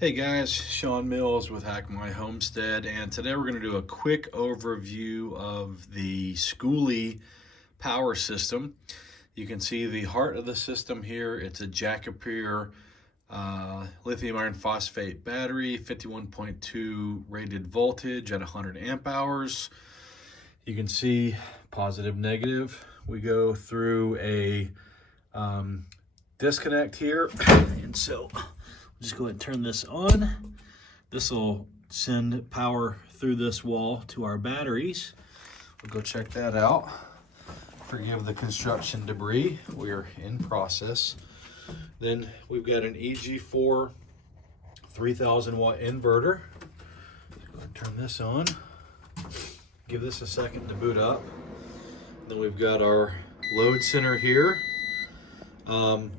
Hey guys, Sean Mills with Hack My Homestead, and today we're going to do a quick overview of the Skoolie power system. You can see the heart of the system here. It's a Jack-Appear lithium iron phosphate battery, 51.2 rated voltage at 100 amp hours. You can see positive, negative. We go through a disconnect here, and so just go ahead and turn this on. This will send power through this wall to our batteries. We'll go check that out. Forgive the construction debris. We are in process. Then we've got an EG4 3000 watt inverter. Go ahead and turn this on. Give this a second to boot up. Then we've got our load center here.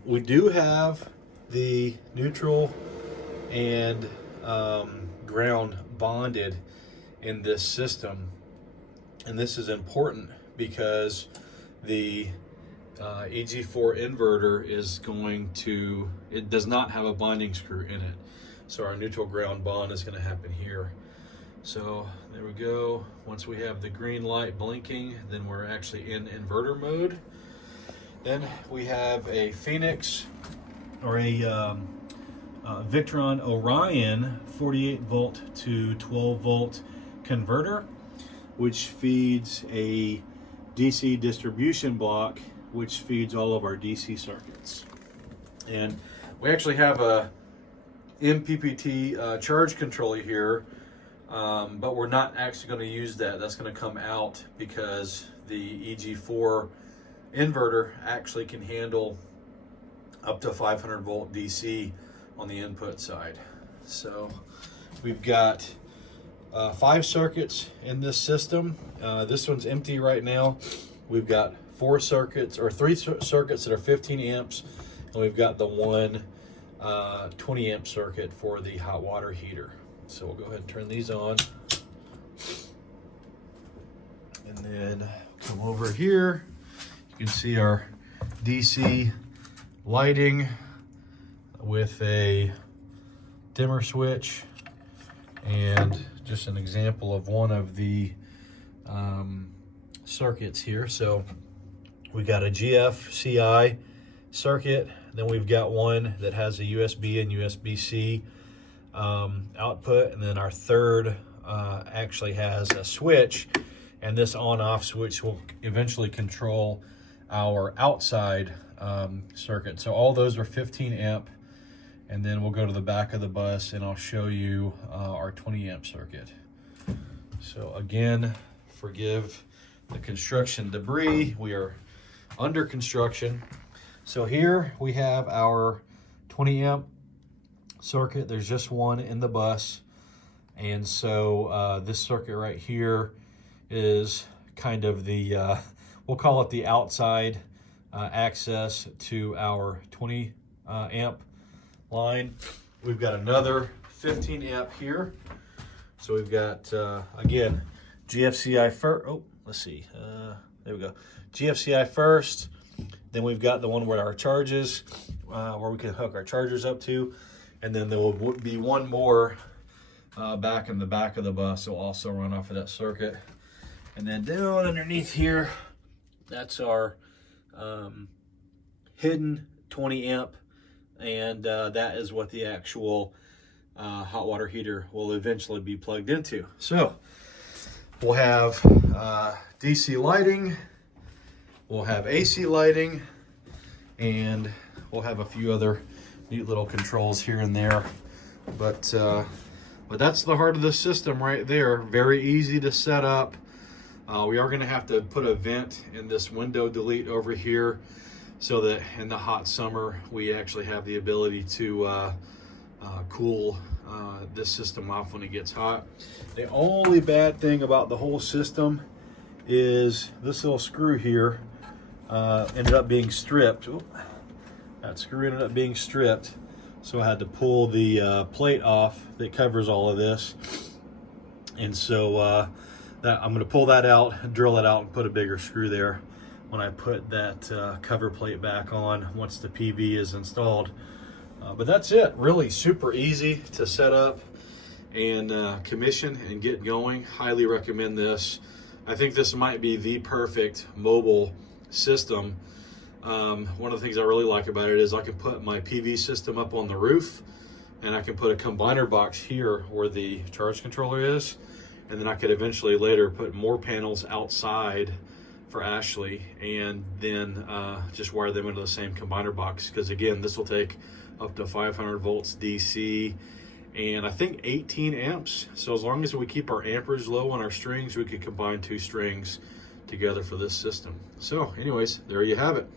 We do have the neutral and ground bonded in this system, and this is important because the EG4 inverter it does not have a bonding screw in it, so our neutral ground bond is going to happen here. So there we go. Once we have the green light blinking, then we're actually in inverter mode. Then we have a Phoenix or a Victron Orion 48 volt to 12 volt converter, which feeds a DC distribution block, which feeds all of our DC circuits. And we actually have a MPPT charge controller here, but we're not actually going to use that. That's going to come out because the EG4 inverter actually can handle up to 500 volt DC on the input side. So we've got 5 circuits in this system. This one's empty right now. We've got 3 circuits that are 15 amps, and we've got the one 20 amp circuit for the hot water heater. So we'll go ahead and turn these on. And then come over here. You can see our DC lighting with a dimmer switch, and just an example of one of the circuits here. So we got a GFCI circuit, then we've got one that has a USB and USB-C output, and then our third actually has a switch, and this on-off switch will eventually control our outside circuit. So all those are 15 amp, and then we'll go to the back of the bus and I'll show you our 20 amp circuit. So again, forgive the construction debris. We are under construction. So here we have our 20 amp circuit. There's just one in the bus, and so this circuit right here is kind of the we'll call it the outside access to our 20 amp line. We've got another 15 amp here. So we've got, again, GFCI first. Oh, let's see. There we go. GFCI first. Then we've got the one where our charges, where we can hook our chargers up to. And then there will be one more back in the back of the bus. So also run off of that circuit. And then down underneath here, that's our hidden 20 amp, and that is what the actual hot water heater will eventually be plugged into. So we'll have DC lighting, we'll have AC lighting, and we'll have a few other neat little controls here and there. But that's the heart of the system right there. Very easy to set up. We are going to have to put a vent in this window delete over here so that in the hot summer we actually have the ability to cool this system off when it gets hot. The only bad thing about the whole system is this little screw here ended up being stripped. Ooh, that screw ended up being stripped, so I had to pull the plate off that covers all of this, and so I'm going to pull that out, drill it out, and put a bigger screw there when I put that cover plate back on once the PV is installed. But that's it. Really super easy to set up and commission and get going. Highly recommend this. I think this might be the perfect mobile system. One of the things I really like about it is I can put my PV system up on the roof, and I can put a combiner box here where the charge controller is, and then I could eventually later put more panels outside for Ashley, and then just wire them into the same combiner box, because again, this will take up to 500 volts DC and I think 18 amps. So as long as we keep our amperage low on our strings, we could combine 2 strings together for this system. So anyways, there you have it.